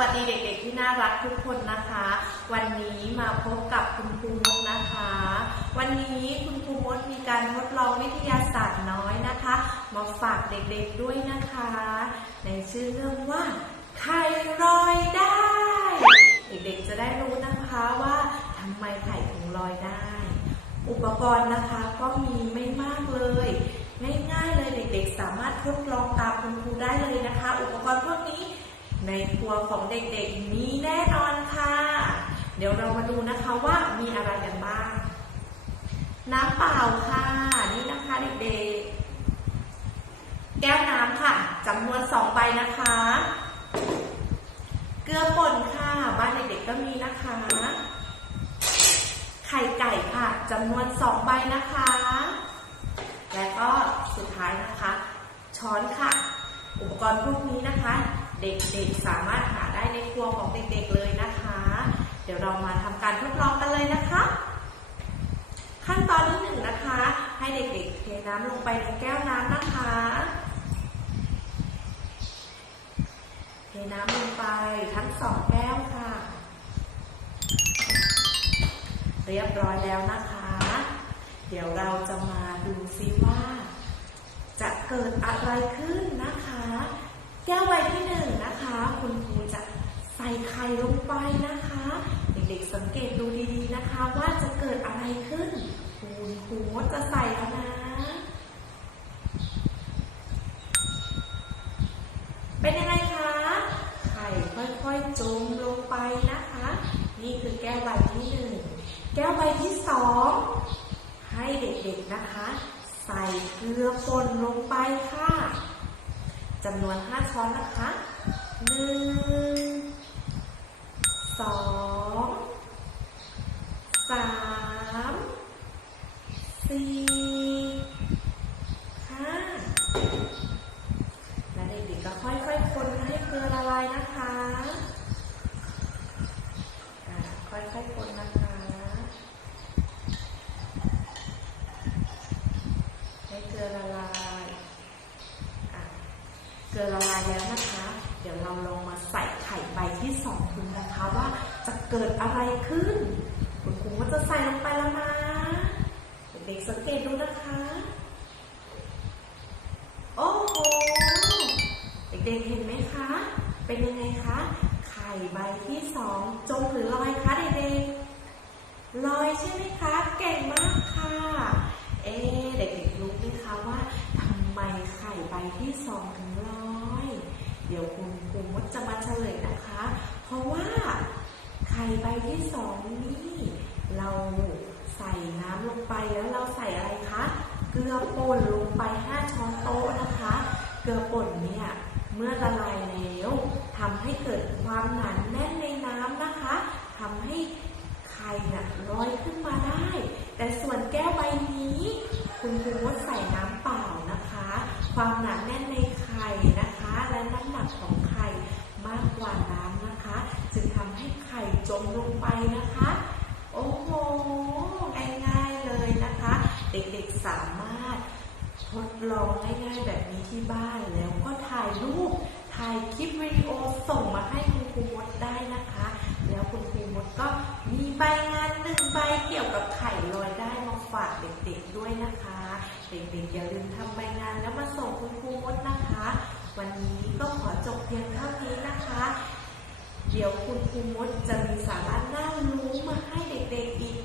สวัสดีเด็กๆที่น่ารักทุกคนนะคะ วันนี้มาพบกับคุณครูมดนะคะ วันนี้คุณครูมดมีการทดลองวิทยาศาสตร์น้อยนะคะ มาฝากเด็กๆด้วยนะคะ ในชื่อเรื่องว่าไข่ลอยได้ เด็กๆจะได้รู้นะคะว่าทำไมไข่ถึงลอยได้ อุปกรณ์นะคะก็มีไม่มากเลยง่ายๆเลยเด็กๆ สามารถทดลองตามคุณครูได้เลยนะคะ อุปกรณ์พวกนี้ ในครัวของเด็กๆมีแน่นอนค่ะ เดี๋ยวเรามาดูนะคะว่ามีอะไรกันบ้าง น้ำเปล่าค่ะ นี่นะคะเด็กๆ แก้วน้ำค่ะจำนวนสองใบนะคะ เกลือป่นค่ะ บ้านเด็กๆก็มีนะคะ ไข่ไก่ค่ะจำนวนสองใบนะคะ และก็สุดท้ายนะคะ ช้อนค่ะ อุปกรณ์พวกนี้นะคะ เด็กๆสามารถหาได้ในครัวของเด็กๆเลยนะคะ เดี๋ยวเรามาทำการทดลองกันเลยนะคะ ขั้นตอนที่หนึ่งนะคะ ให้เด็กๆเทน้ำลงไปในแก้วน้ำนะคะ เทน้ำลงไปทั้งสองแก้วค่ะ เรียบร้อยแล้วนะคะ เดี๋ยวเราจะมาดูซิว่า จะเกิดอะไรขึ้นนะคะ แก้วใบที่หนึ่งนะคะ คุณครูจะใส่ไข่ลงไปนะคะ เด็กๆสังเกตดูดีๆนะคะ ว่าจะเกิดอะไรขึ้น คุณครูจะใส่แล้วนะ เป็นยังไงคะ ไข่ค่อยๆจมลงไปนะคะ นี่คือแก้วใบที่หนึ่งแก้วใบที่สองให้เด็กๆนะคะ ใส่เกลือป่นลงไปค่ะ จำนวน5ช้อนนะคะ1 2 3 4 5และเด็กๆก็ค่อยๆ คนให้เกลือละลายนะคะ ค่อยๆ คนนะคะ ให้เกลือละลายอะ เกลือละลายแล้วนะคะ เดี๋ยวเราลองมาใส่ไข่ใบที่สองดูนะคะว่าจะเกิดอะไรขึ้น คุณครูก็จะใส่ลงไปแล้วนะเด็กๆสังเกตดูนะคะ โอ้โห เด็กๆเห็นไหมคะ เป็นยังไงคะ ไข่ใบที่สองจมหรือลอยคะเด็กๆลอยใช่ไหมคะ เก่งมากค่ะ เอ๊ะเด็กๆรู้ไหมคะว่าทำไมไข่ใบที่สองถึงลอย เดี๋ยวคุณครู มจะมาเฉลยนะคะ เพราะว่าไข่ใบที่สองนี่เราใส่น้ำลงไปแล้วเราใส่อะไรคะ เกลือป่นลงไป 5 ช้อนโต๊ะนะคะ เกลือป่นเนี่ยเมื่อละลายแล้วทำให้เกิดความหนาแน่นในน้ำนะคะทำให้ไข่น่ะลอยขึ้นมาได้ แต่ส่วนแก้วใบนี้ คุณครูมใส่น้ำเปล่านะคะ ความหนาแน่นในไข่ และน้ำหนักของไข่มากกว่าน้ำนะคะ จึงทำให้ไข่จมลงไปนะคะ โอ้โหง่ายๆเลยนะคะ เด็กๆสามารถทดลองง่ายๆแบบนี้ที่บ้านแล้วก็ถ่ายรูปถ่ายคลิปวิดีโอส่งมาให้คุณครูมดได้นะคะ แล้วคุณครูมดก็มีใบงานหนึ่งใบเกี่ยวกับไข่ลอยได้มาฝากเด็กๆด้วยนะคะ เด็กๆอย่าลืมทำใบงานแล้วมาส่งคุณครูมดนะคะ วันนี้ก็ขอจบเพียงเท่านี้นะคะ เดี๋ยวคุณครูมดจะมีสาระน่ารู้มาให้เด็กๆอีก